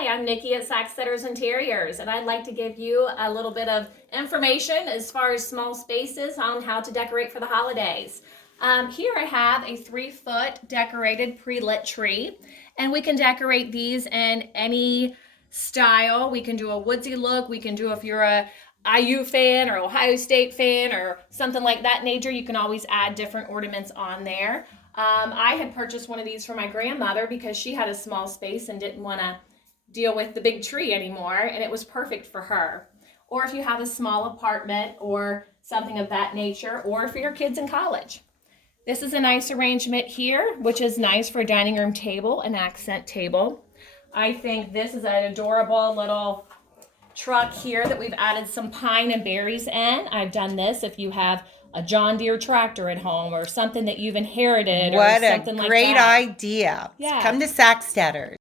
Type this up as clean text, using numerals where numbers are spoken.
Hi, I'm Nikki at Sacksteder's Interiors, and I'd like to give you a little bit of information as far as small spaces on how to decorate for the holidays. Here I have a 3-foot decorated pre-lit tree, and we can decorate these in any style. We can do a woodsy look. We can do, if you're a IU fan or Ohio State fan or something like that nature, you can always add different ornaments on there. I had purchased one of these for my grandmother because she had a small space and didn't want to deal with the big tree anymore, and it was perfect for her. Or if you have a small apartment or something of that nature, or for your kids in college. This is a nice arrangement here, which is nice for a dining room table, an accent table. I think this is an adorable little truck here that we've added some pine and berries in. I've done this if you have a John Deere tractor at home or something that you've inherited or What a something like great that. idea. Yeah. Come to Sacksteder.